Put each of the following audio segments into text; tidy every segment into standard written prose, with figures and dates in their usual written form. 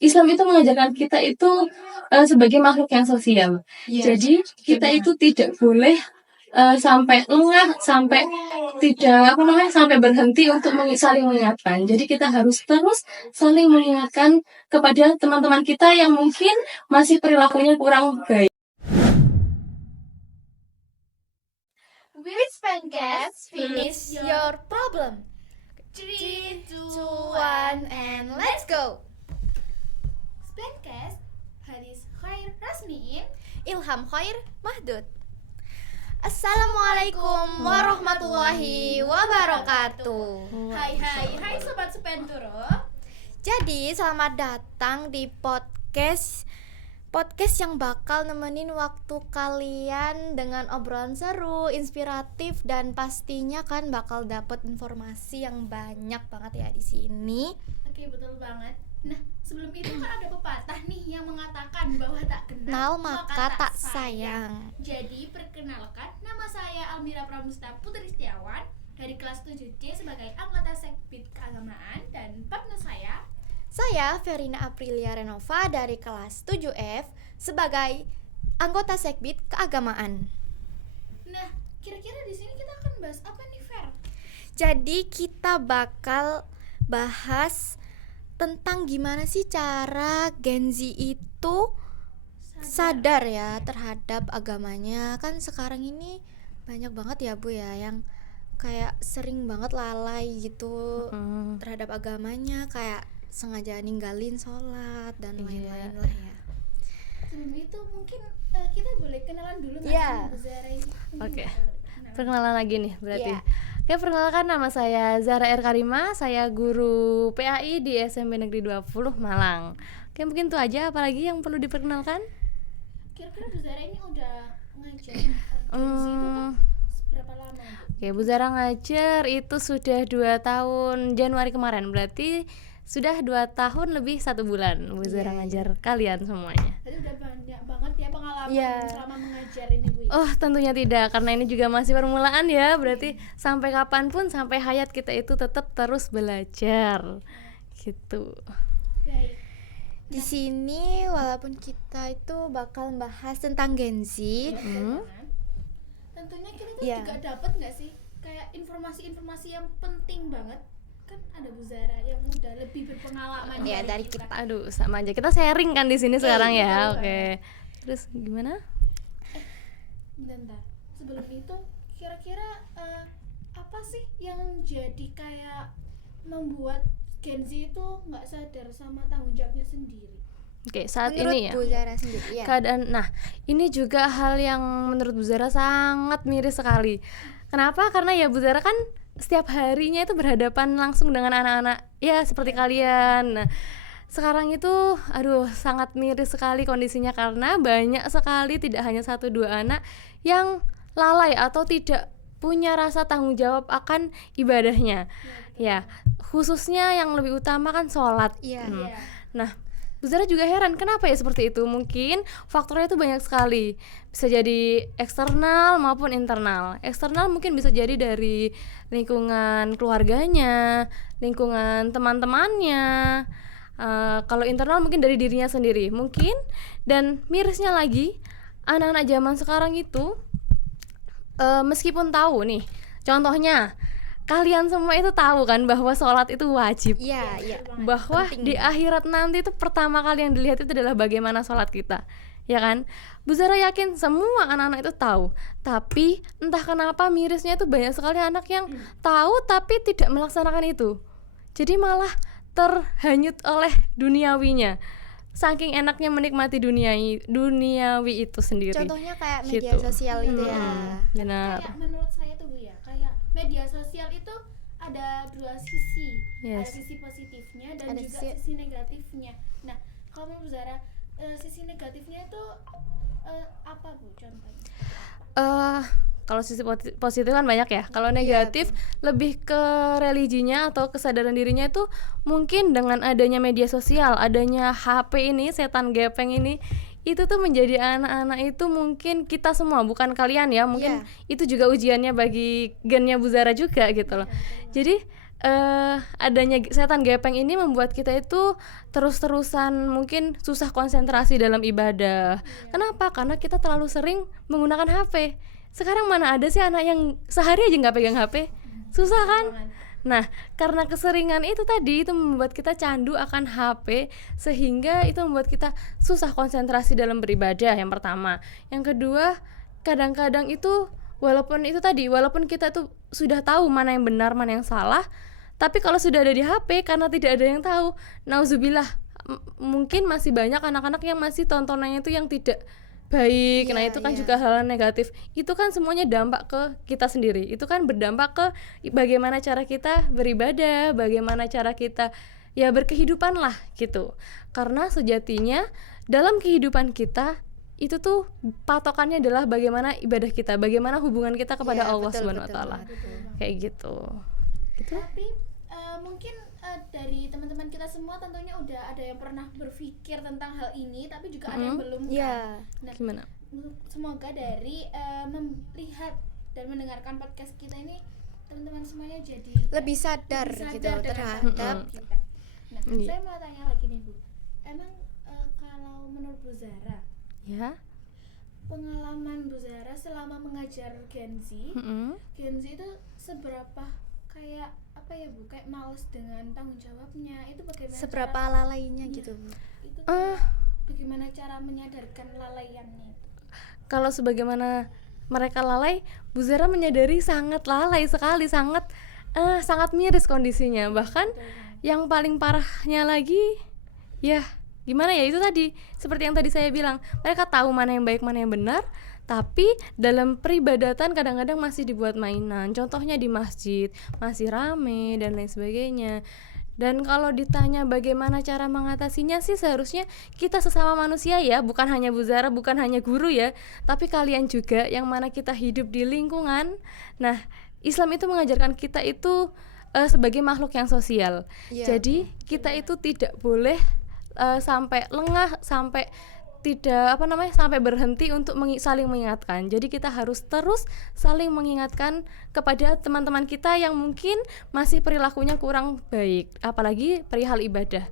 Islam itu mengajarkan kita itu sebagai makhluk yang sosial. Jadi kita itu tidak boleh sampai lengah, sampai tidak sampai berhenti untuk saling mengingatkan. Jadi kita harus terus saling mengingatkan kepada teman-teman kita yang mungkin masih perilakunya kurang baik. With Spencast, finish your problem. 3, 2, 1, and let's go. Spencast, Hadis Khair Rasmiin, Ilham Khair Mahdud. Assalamualaikum warahmatullahi wabarakatuh. Hai Sobat Spenturo. Jadi selamat datang di podcast yang bakal nemenin waktu kalian dengan obrolan seru, inspiratif, dan pastinya kan bakal dapet informasi yang banyak banget ya di sini. Oke, betul banget. Nah, sebelum itu kan ada pepatah nih yang mengatakan bahwa tak kenal maka tak sayang. Jadi perkenalkan, nama saya Almira Pramusta Putri Setiawan dari kelas 7C sebagai anggota Sekbid Keagamaan, dan partner saya Verina Aprilia Renova dari kelas 7F sebagai anggota Sekbid Keagamaan. Nah, kira-kira di sini kita akan bahas apa nih, Ver? Jadi kita bakal bahas tentang gimana sih cara Gen Z itu sadar ya terhadap agamanya. Kan sekarang ini banyak banget ya Bu ya yang kayak sering banget lalai gitu terhadap agamanya, kayak sengaja ninggalin sholat dan lain-lain lah ya. Sebelum itu mungkin kita boleh kenalan dulu Iya. sama Bu Zara ini. Oke. Perkenalan lagi nih berarti. Iya. Oke, perkenalkan nama saya Zara R. Karima, saya guru PAI di SMP Negeri 20 Malang. Oke, mungkin itu aja, apalagi yang perlu diperkenalkan? Kira-kira Bu Zara ini udah ngajar Gen Z itu kan berapa lama? Oke, Bu Zara ngajar itu sudah 2 tahun, Januari kemarin, berarti sudah 2 tahun lebih 1 bulan Bu Zara ngajar kalian semuanya. Jadi udah banyak banget ya pengalaman Iya. selama mengajar ini, Bu. Oh, tentunya tidak, karena ini juga masih permulaan ya. Berarti sampai kapanpun, sampai hayat kita itu tetap terus belajar. Gitu. Baik. Di sini walaupun kita itu bakal bahas tentang Gen Z, Tentunya kita tuh Iya. juga dapat nggak sih kayak informasi-informasi yang penting banget. Kan ada Bu Zara yang udah lebih berpengalaman ya dari kita. Aduh, sama aja. Kita sharing kan di sini sekarang ya. betul Oke. Terus gimana? Bentar. Sebelum itu kira-kira apa sih yang jadi kayak membuat Gen Z itu nggak sadar sama tanggung jawabnya sendiri? Oke, saat Menurut ini ya. Bu Zara sendiri ya. Keadaan, nah ini juga hal yang menurut Bu Zara sangat miris sekali. Kenapa? Karena ya Bu Zara kan setiap harinya itu berhadapan langsung dengan anak-anak ya seperti kalian. Nah, sekarang itu aduh sangat miris sekali kondisinya, karena banyak sekali, tidak hanya 1-2 anak yang lalai atau tidak punya rasa tanggung jawab akan ibadahnya. Ya, khususnya yang lebih utama kan sholat. Iya. Nah, Bu Zara juga heran kenapa ya seperti itu. Mungkin faktornya itu banyak sekali. Bisa jadi eksternal maupun internal. Eksternal mungkin bisa jadi dari lingkungan keluarganya, lingkungan teman-temannya. Kalau internal mungkin dari dirinya sendiri mungkin. Dan mirisnya lagi, anak-anak zaman sekarang itu meskipun tahu nih, contohnya kalian semua itu tahu kan bahwa sholat itu wajib. Iya. Bahwa Penting. di akhirat nanti itu pertama kali yang dilihat itu adalah bagaimana sholat kita, ya kan? Bu Zara yakin semua anak-anak itu tahu, tapi entah kenapa mirisnya itu banyak sekali anak yang tahu tapi tidak melaksanakan itu. Jadi malah terhanyut oleh duniawinya, saking enaknya menikmati duniawi itu sendiri. Contohnya kayak media Gitu. sosial itu ya. Benar. Kayak menurut saya tuh Bu ya, kayak media sosial itu ada 2 sisi. Yes. Ada sisi positifnya dan Ada juga sisi- sisi negatifnya. Nah, kalau menurut Bu Zara, sisi negatifnya itu apa Bu contohnya? Kalau sisi positif kan banyak ya. Kalau negatif lebih ke religinya atau kesadaran dirinya itu mungkin dengan adanya media sosial, adanya HP ini, setan gepeng ini, itu tuh menjadi anak-anak itu mungkin kita semua, bukan kalian ya, mungkin itu juga ujiannya bagi gennya Bu Zara juga gitu loh. Jadi adanya setan gepeng ini membuat kita itu terus-terusan mungkin susah konsentrasi dalam ibadah. Kenapa? Karena kita terlalu sering menggunakan HP. Sekarang mana ada sih anak yang sehari aja nggak pegang HP? Susah kan? Nah, karena keseringan itu tadi itu membuat kita candu akan HP, sehingga itu membuat kita susah konsentrasi dalam beribadah, yang pertama. Yang kedua, kadang-kadang itu walaupun kita tuh sudah tahu mana yang benar, mana yang salah, tapi kalau sudah ada di HP karena tidak ada yang tahu, nauzubillah, mungkin masih banyak anak-anak yang masih tontonannya itu yang tidak baik. Nah, itu kan juga hal negatif. Itu kan semuanya dampak ke kita sendiri. Itu kan berdampak ke bagaimana cara kita beribadah, bagaimana cara kita ya berkehidupan lah gitu. Karena sejatinya dalam kehidupan kita itu tuh patokannya adalah bagaimana ibadah kita, bagaimana hubungan kita kepada Allah Subhanahu wa taala. Kayak gitu. Tapi mungkin dari teman-teman kita semua tentunya udah ada yang pernah berpikir tentang hal ini, tapi juga ada yang belum kan. Nah, Gimana? semoga dari melihat dan mendengarkan podcast kita ini teman-teman semuanya jadi Lebih sadar gitu dengan terhadap kita. Nah, saya mau tanya lagi nih Bu, emang kalau menurut Bu Zara, Ya. pengalaman Bu Zara selama mengajar Gen Z, Gen Z itu seberapa kayak apa ya Bu, kayak males dengan tanggung jawabnya, itu bagaimana seberapa cara, lalainya gitu. itu bagaimana cara menyadarkan lalaiannya itu? Kalau sebagaimana mereka lalai, Bu Zara menyadari sangat lalai sekali, sangat miris kondisinya. Bahkan yang paling parahnya lagi, ya gimana ya, itu tadi seperti yang tadi saya bilang, mereka tahu mana yang baik, mana yang benar, tapi dalam peribadatan kadang-kadang masih dibuat mainan. Contohnya di masjid masih rame dan lain sebagainya. Dan kalau ditanya bagaimana cara mengatasinya sih, seharusnya kita sesama manusia ya, bukan hanya Bu Zara, bukan hanya guru ya, tapi kalian juga yang mana kita hidup di lingkungan. Nah, Islam itu mengajarkan kita itu sebagai makhluk yang sosial. Jadi kita itu tidak boleh sampai lengah, sampai tidak sampai berhenti untuk saling mengingatkan. Jadi kita harus terus saling mengingatkan kepada teman-teman kita yang mungkin masih perilakunya kurang baik, apalagi perihal ibadah.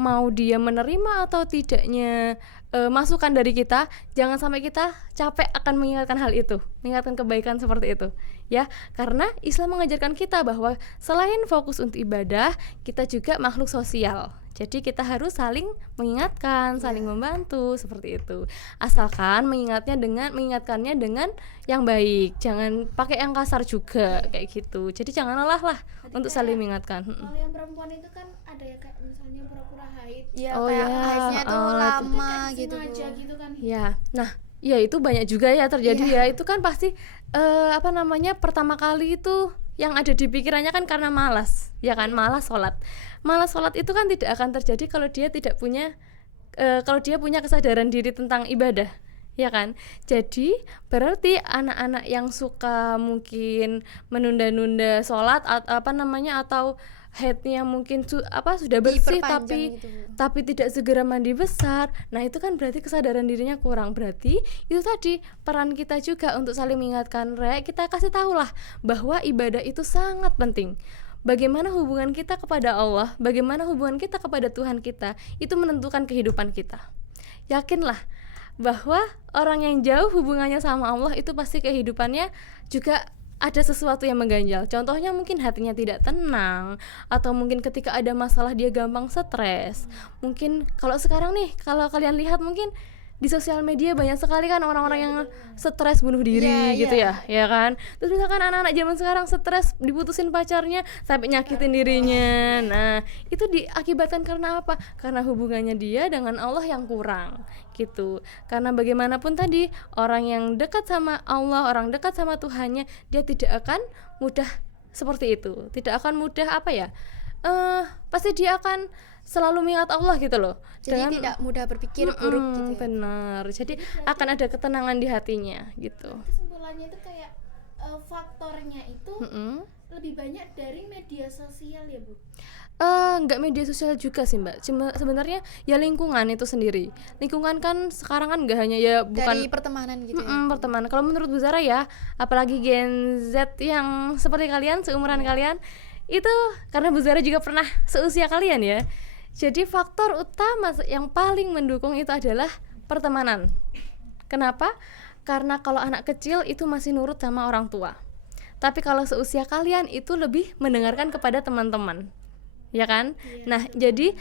Mau dia menerima atau tidaknya masukan dari kita, jangan sampai kita capek akan mengingatkan hal itu, mengingatkan kebaikan seperti itu ya. Karena Islam mengajarkan kita bahwa selain fokus untuk ibadah, kita juga makhluk sosial. Jadi kita harus saling mengingatkan, saling membantu seperti itu. Asalkan mengingatkannya dengan yang baik, jangan pakai yang kasar juga kayak gitu. Jadi jangan lelah lah untuk saling mengingatkan. Kalau yang perempuan itu kan ada ya kayak misalnya pura-pura haid, Haidnya tuh lama gitu. sengaja gitu kan. Ya, nah, ya itu banyak juga ya terjadi ya. Itu kan pasti pertama kali itu yang ada di pikirannya kan karena malas, ya kan, malas sholat. Malas sholat itu kan tidak akan terjadi kalau dia tidak punya kalau dia punya kesadaran diri tentang ibadah, ya kan. Jadi berarti anak-anak yang suka mungkin menunda-nunda sholat atau headnya mungkin sudah bersih tapi tidak segera mandi besar. Nah, itu kan berarti kesadaran dirinya kurang. Berarti itu tadi peran kita juga untuk saling mengingatkan. Kita kasih tahulah bahwa ibadah itu sangat penting. Bagaimana hubungan kita kepada Allah, bagaimana hubungan kita kepada Tuhan kita, itu menentukan kehidupan kita. Yakinlah bahwa orang yang jauh hubungannya sama Allah itu pasti kehidupannya juga ada sesuatu yang mengganjal. Contohnya mungkin hatinya tidak tenang, atau mungkin ketika ada masalah dia gampang stres. Mungkin kalau sekarang nih, kalau kalian lihat mungkin di sosial media banyak sekali kan orang-orang yang stres bunuh diri gitu ya kan. Terus misalkan anak-anak zaman sekarang stres diputusin pacarnya sampai nyakitin dirinya. Nah, itu diakibatkan karena apa? Karena hubungannya dia dengan Allah yang kurang gitu. Karena bagaimanapun tadi, orang yang dekat sama Allah, orang dekat sama Tuhannya, dia tidak akan mudah seperti itu. Tidak akan mudah pasti dia akan selalu mengingat Allah gitu loh. Jadi tidak mudah berpikir buruk gitu ya. Benar. Jadi akan ada ketenangan di hatinya gitu. Kesimpulannya itu kayak faktornya itu lebih banyak dari media sosial ya Bu? Enggak media sosial juga sih Mbak. Cuma sebenarnya ya lingkungan itu sendiri. Lingkungan kan sekarang kan enggak hanya ya bukan dari pertemanan gitu ya. Pertemanan. Kalau menurut Bu Zara ya, apalagi Gen Z yang seperti kalian, seumuran kalian, itu karena Bu Zara juga pernah seusia kalian ya. Jadi faktor utama yang paling mendukung itu adalah pertemanan. Kenapa? Karena kalau anak kecil itu masih nurut sama orang tua. Tapi kalau seusia kalian itu lebih mendengarkan kepada teman-teman. Ya kan? Nah, jadi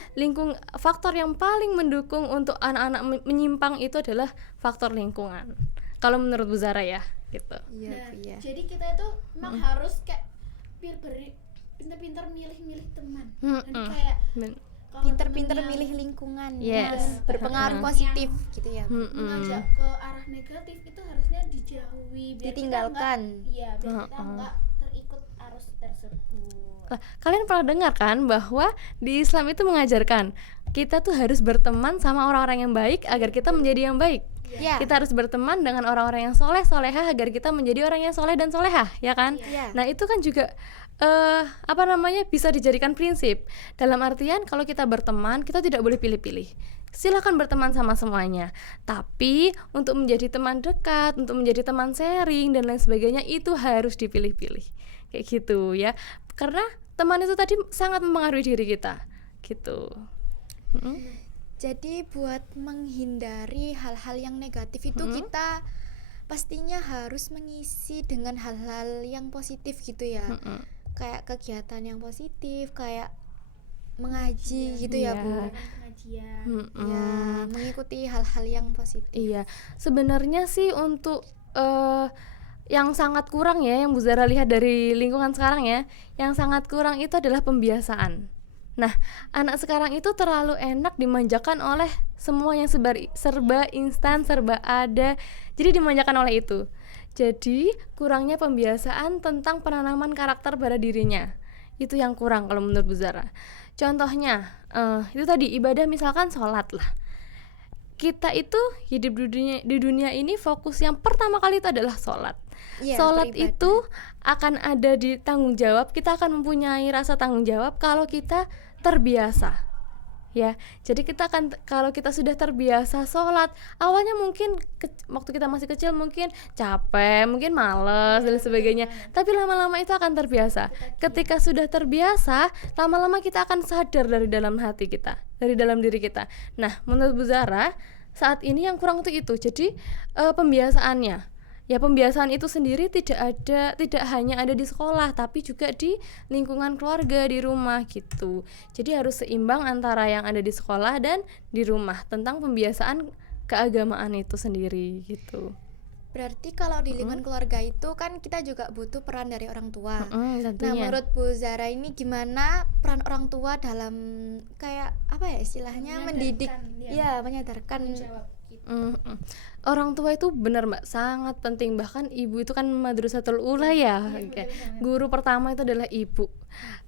faktor yang paling mendukung untuk anak-anak menyimpang itu adalah faktor lingkungan. Kalau menurut Bu Zara ya, gitu. Nah, jadi kita itu memang harus kayak pintar-pintar milih-milih teman. Dan kayak kalau Pinter-pinter temen yang milih lingkungan, Yes. berpengaruh positif gitu ya, Bu. mengajak ke arah negatif itu harusnya dijauhi, biar Ditinggalkan. biar kita nggak terikut arus tersebut. Lah, kalian pernah dengar kan bahwa di Islam itu mengajarkan kita tuh harus berteman sama orang-orang yang baik agar kita menjadi yang baik. Ya. Kita harus berteman dengan orang-orang yang soleh solehah agar kita menjadi orang yang soleh dan solehah, ya kan? Iya. Nah itu kan juga bisa dijadikan prinsip. Dalam artian kalau kita berteman kita tidak boleh pilih-pilih. Silakan berteman sama semuanya. Tapi untuk menjadi teman dekat, untuk menjadi teman sharing dan lain sebagainya itu harus dipilih-pilih. Kayak gitu ya. Karena teman itu tadi sangat mempengaruhi diri kita. Gitu. Jadi buat menghindari hal-hal yang negatif itu kita pastinya harus mengisi dengan hal-hal yang positif gitu ya. Kayak kegiatan yang positif, kayak mengaji gitu ya, Bu. Pengajian. Ya, mengikuti hal-hal yang positif. Iya, sebenarnya sih untuk yang sangat kurang ya, yang Bu Zara lihat dari lingkungan sekarang ya, yang sangat kurang itu adalah pembiasaan. Nah, anak sekarang itu terlalu enak dimanjakan oleh semua yang serba instan, serba ada. Jadi dimanjakan oleh itu. Jadi kurangnya pembiasaan tentang penanaman karakter pada dirinya. Itu yang kurang kalau menurut Bu Zara. Contohnya, itu tadi ibadah misalkan sholat lah. Kita itu hidup di dunia ini fokus yang pertama kali itu adalah sholat. Iya, Sholat beribadah. itu akan ada di tanggung jawab. Kita akan mempunyai rasa tanggung jawab kalau kita terbiasa. Ya, jadi kalau kita sudah terbiasa sholat, awalnya mungkin waktu kita masih kecil mungkin capek, mungkin males dan sebagainya. Tapi lama-lama itu akan terbiasa. Ketika sudah terbiasa, lama-lama kita akan sadar dari dalam hati kita, dari dalam diri kita. Nah, menurut Bu Zara, saat ini yang kurang itu. Jadi pembiasaannya. Ya, pembiasaan itu sendiri tidak hanya ada di sekolah, tapi juga di lingkungan keluarga, di rumah gitu. Jadi harus seimbang antara yang ada di sekolah dan di rumah tentang pembiasaan keagamaan itu sendiri gitu. Berarti kalau di lingkungan keluarga itu kan kita juga butuh peran dari orang tua. Nah, Tentunya. menurut Bu Zara ini gimana peran orang tua dalam kayak apa ya istilahnya mendidik, menyadarkan. Jawab gitu. Orang tua itu benar Mbak, sangat penting. Bahkan ibu itu kan madrasatul ula ya. Guru pertama itu adalah ibu.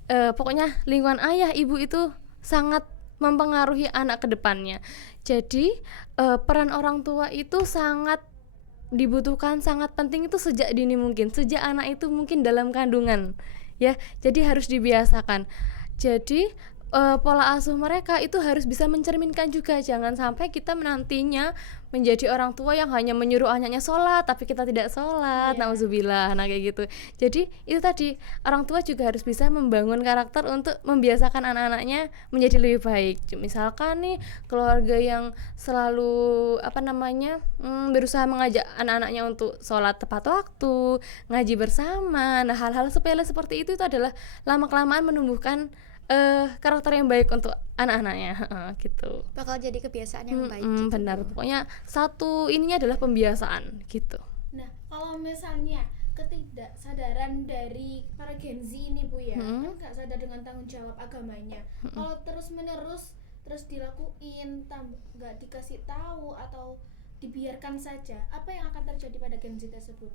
Pokoknya lingkungan ayah ibu itu sangat mempengaruhi anak ke depannya. Jadi peran orang tua itu sangat dibutuhkan, sangat penting itu sejak dini mungkin, sejak anak itu mungkin dalam kandungan ya. Jadi harus dibiasakan. Jadi pola asuh mereka itu harus bisa mencerminkan juga. Jangan sampai kita menantinya menjadi orang tua yang hanya menyuruh anaknya sholat tapi kita tidak sholat, nauzubillah. Nah kayak gitu. Jadi itu tadi, orang tua juga harus bisa membangun karakter untuk membiasakan anak-anaknya menjadi lebih baik. Misalkan nih keluarga yang selalu berusaha mengajak anak-anaknya untuk sholat tepat waktu, ngaji bersama. Nah hal-hal sepele seperti itu adalah lama-kelamaan menumbuhkan karakter yang baik untuk anak-anaknya gitu. Bakal jadi kebiasaan yang baik gitu. Benar, pokoknya satu ininya adalah pembiasaan gitu. Nah, kalau misalnya ketidaksadaran dari para Gen Z ini Bu ya, kan nggak sadar dengan tanggung jawab agamanya. Kalau terus-menerus dilakuin, nggak dikasih tahu atau dibiarkan saja, apa yang akan terjadi pada Gen Z tersebut?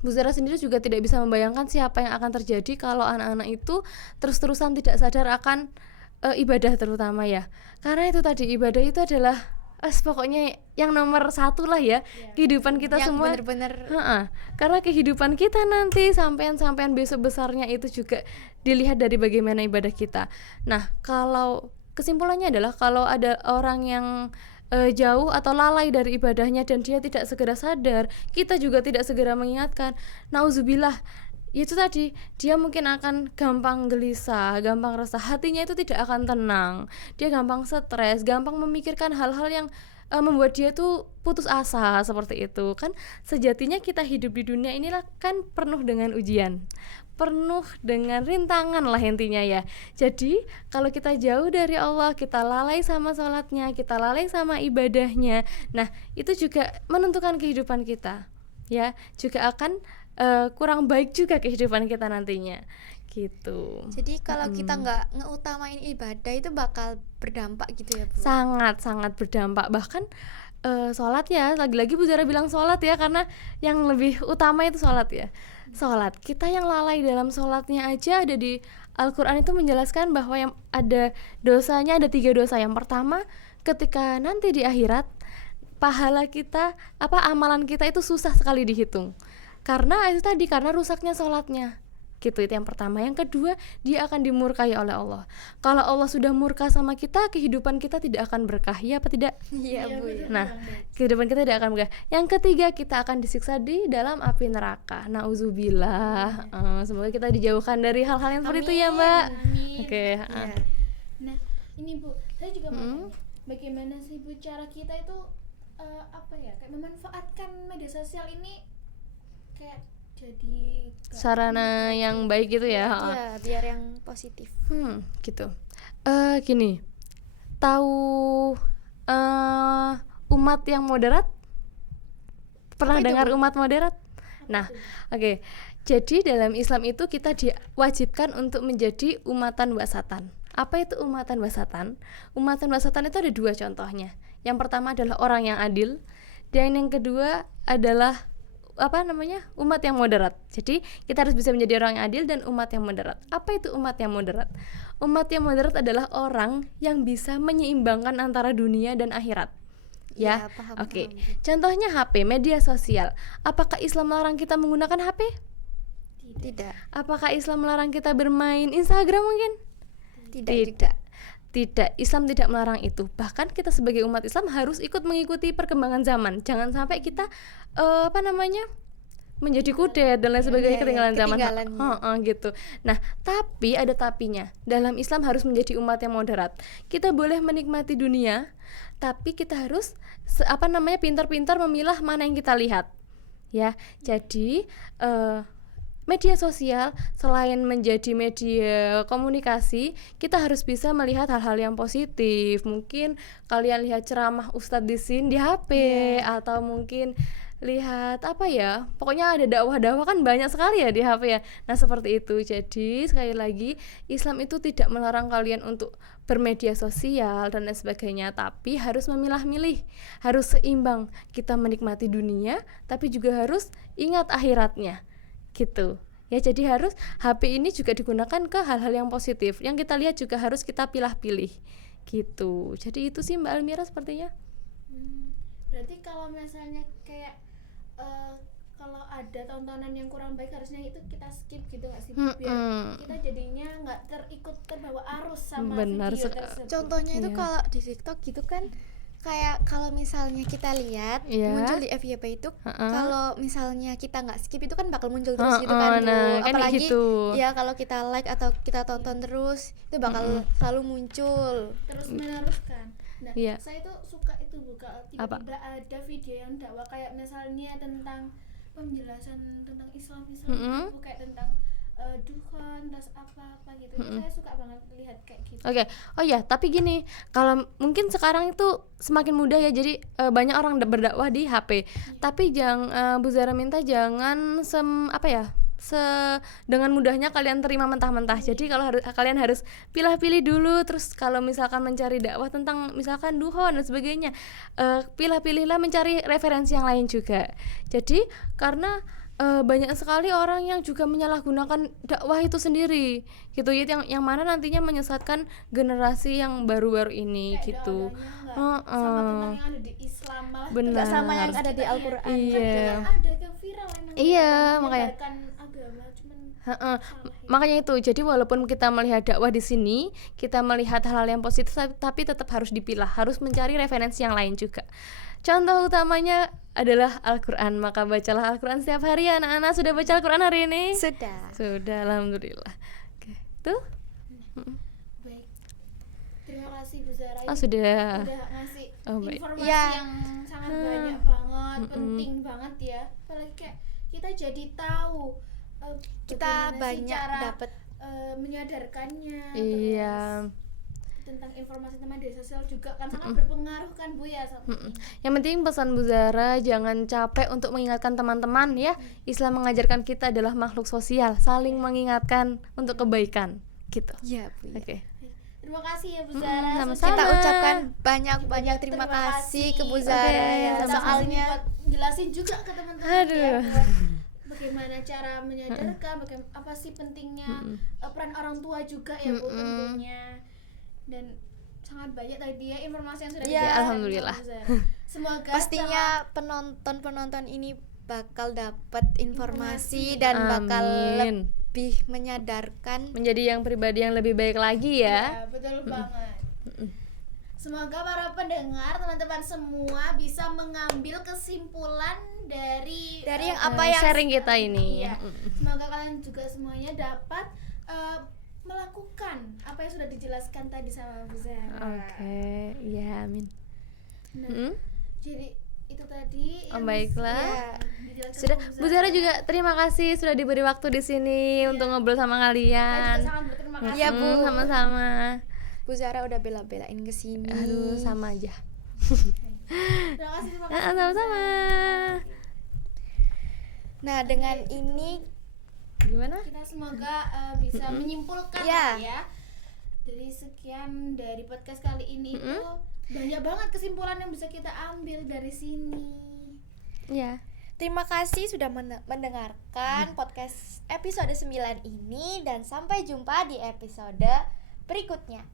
Bu Zara sendiri juga tidak bisa membayangkan siapa yang akan terjadi kalau anak-anak itu terus-terusan tidak sadar akan ibadah terutama ya. Karena itu tadi, ibadah itu adalah pokoknya yang nomor satu lah ya, kehidupan kita yang semua. bener-bener Karena kehidupan kita nanti sampean besok besarnya itu juga dilihat dari bagaimana ibadah kita. Nah, kalau kesimpulannya adalah kalau ada orang yang jauh atau lalai dari ibadahnya dan dia tidak segera sadar, kita juga tidak segera mengingatkan, nauzubillah, itu tadi, dia mungkin akan gampang gelisah, gampang resah, hatinya itu tidak akan tenang, dia gampang stres, gampang memikirkan hal-hal yang membuat dia tuh putus asa seperti itu kan. Sejatinya kita hidup di dunia inilah kan penuh dengan ujian, penuh dengan rintangan lah intinya ya. Jadi kalau kita jauh dari Allah, kita lalai sama sholatnya, kita lalai sama ibadahnya, nah itu juga menentukan kehidupan kita ya, juga akan kurang baik juga kehidupan kita nantinya gitu. Jadi kalau kita nggak ngeutamain ibadah itu bakal berdampak gitu ya Bu? Sangat berdampak, bahkan sholat ya, lagi-lagi Bu Zara bilang sholat ya, karena yang lebih utama itu sholat ya. Sholat, kita yang lalai dalam sholatnya aja, ada di Al-Quran itu menjelaskan bahwa yang ada dosanya, ada 3 dosa. Yang pertama, ketika nanti di akhirat pahala kita, amalan kita itu susah sekali dihitung, karena itu tadi, karena rusaknya sholatnya gitu. Itu yang pertama. Yang kedua, dia akan dimurkai oleh Allah. Kalau Allah sudah murka sama kita, kehidupan kita tidak akan berkah, ya apa tidak? Iya Bu ya. Nah, kehidupan kita tidak akan berkah. Yang ketiga, kita akan disiksa di dalam api neraka. Nauzubillah. Semoga kita dijauhkan dari hal-hal yang seperti itu ya Mbak. Amin. Oke. Iya. Nah, ini Bu, saya juga mau tanya, bagaimana sih Bu cara kita itu kayak memanfaatkan media sosial ini kayak jadi Sarana yang baik gitu ya. Iya, biar yang positif. Gitu. Gini, tahu umat yang moderat? Pernah dengar umat moderat? Nah, oke. Jadi dalam Islam itu kita diwajibkan untuk menjadi umatan wasatan. Apa itu umatan wasatan? Umatan wasatan itu ada 2 contohnya. Yang pertama adalah orang yang adil, dan yang kedua adalah umat yang moderat. Jadi kita harus bisa menjadi orang yang adil dan umat yang moderat. Apa itu umat yang moderat? Umat yang moderat adalah orang yang bisa menyeimbangkan antara dunia dan akhirat. Ya, paham, oke. paham. Contohnya HP, media sosial. Apakah Islam melarang kita menggunakan HP? Tidak. Apakah Islam melarang kita bermain Instagram mungkin? Tidak, Islam tidak melarang itu. Bahkan kita sebagai umat Islam harus ikut mengikuti perkembangan zaman. Jangan sampai kita menjadi kudet dan lain sebagainya, ketinggalan zaman. Gitu. Nah, tapi ada tapinya. Dalam Islam harus menjadi umat yang moderat. Kita boleh menikmati dunia, tapi kita harus pintar-pintar memilah mana yang kita lihat. Ya, jadi media sosial selain menjadi media komunikasi, kita harus bisa melihat hal-hal yang positif. Mungkin kalian lihat ceramah Ustadz di sini di HP, atau mungkin lihat pokoknya ada dakwah-dakwah kan banyak sekali ya di HP ya. Nah seperti itu. Jadi sekali lagi, Islam itu tidak melarang kalian untuk bermedia sosial dan lain sebagainya, tapi harus memilah-milih, harus seimbang. Kita menikmati dunia, tapi juga harus ingat akhiratnya gitu ya. Jadi harus HP ini juga digunakan ke hal-hal yang positif, yang kita lihat juga harus kita pilih-pilih gitu. Jadi itu sih Mbak Almira sepertinya. Berarti kalau misalnya kayak kalau ada tontonan yang kurang baik, harusnya itu kita skip gitu nggak sih, biar kita jadinya nggak terbawa arus sama Benar video sekali. tersebut. Contohnya itu Iya. kalau di TikTok gitu kan, kayak kalau misalnya kita lihat muncul di FYP itu, kalau misalnya kita nggak skip itu kan bakal muncul terus gitu kan Bu. Nah, kan Apalagi gitu. ya kalau kita like atau kita tonton terus itu bakal selalu muncul. Terus meneruskan. Nah, Iya. saya tuh suka itu buka Apa? tiba-tiba ada video yang dakwah kayak misalnya tentang penjelasan tentang Islam itu kayak tentang dukhon, terus apa gitu. Itu saya suka banget lihat kayak gitu. Oke. Oh ya, tapi gini, kalau mungkin sekarang itu semakin mudah ya, jadi banyak orang berdakwah di HP. Tapi Bu Zara minta jangan dengan mudahnya kalian terima mentah-mentah. Jadi kalau kalian harus pilih-pilih dulu. Terus kalau misalkan mencari dakwah tentang misalkan duhon dan sebagainya, pilih-pilihlah mencari referensi yang lain juga. Jadi karena banyak sekali orang yang juga menyalahgunakan dakwah itu sendiri gitu ya, yang mana nantinya menyesatkan generasi yang baru-baru ini Kayak gitu. doanya nggak sama tentang yang ada di Islam, malah Benar. Nggak sama yang ada di Al-Quran. Iya. ada yang viral emang Iya, gitu, makanya. menyebarkan agama, cuman Heeh. Makanya itu. Jadi walaupun kita melihat dakwah di sini, kita melihat hal-hal yang positif, tapi tetap harus dipilah, harus mencari referensi yang lain juga. Contoh utamanya adalah Al-Quran. Maka bacalah Al-Quran setiap hari ya anak-anak. Sudah baca Al-Quran hari ini? Sudah, alhamdulillah. Oke, tuh. Baik. Terima kasih Bu Zara. Oh, sudah. Udah ngasih baik. informasi Ya. yang sangat banyak banget, penting banget ya. Apalagi kayak kita jadi tahu Kita bagaimana sih banyak cara, dapat menyadarkannya. Iya. Terus tentang informasi teman media sosial juga kan sangat berpengaruh kan Bu ya sama ini. Yang penting pesan Bu Zara, jangan capek untuk mengingatkan teman-teman ya. Islam mengajarkan kita adalah makhluk sosial, saling mengingatkan untuk kebaikan gitu. Ya, Bu. Oke. Terima kasih ya Bu Zara. sama-sama. Kita ucapkan banyak terima kasih ke Bu Zara ya. Soalnya Soalnya jelasin juga ke teman-teman Aduh. ya buat bagaimana cara menyadarkan, apa sih pentingnya peran orang tua juga ya Bu tentunya. Dan sangat banyak tadi ya informasi yang sudah Ya, diberikan alhamdulillah. Bu Zara. Semoga pastinya penonton ini bakal dapat informasi dan bakal Amin. lebih menyadarkan. Menjadi yang pribadi yang lebih baik lagi ya. ya, betul banget. Semoga para pendengar teman-teman semua bisa mengambil kesimpulan dari Dari yang apa yang sharing kita ini. Iya. Semoga kalian juga semuanya dapat melakukan apa yang sudah dijelaskan tadi sama Bu Zara. Oke, ya amin. Nah, jadi itu tadi yang Baiklah. dijelaskan Sudah, sama Bu Zara juga terima kasih sudah diberi waktu di sini untuk ngobrol sama Saya juga kalian. sangat berterima kasih. Iya, Bu. Sama-sama. Bu Zara udah bela-belain ke sini. Aduh, sama aja. Terima kasih. Sama-sama. Nah, dengan ini Gimana? Kita semoga bisa menyimpulkan Ya. ya. Dari sekian dari podcast kali ini itu banyak banget kesimpulan yang bisa kita ambil dari sini. Ya. terima kasih sudah mendengarkan podcast episode 9 ini dan sampai jumpa di episode berikutnya.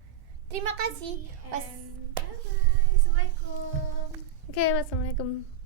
Terima kasih. And bye bye. Assalamualaikum. Oke, wassalamualaikum.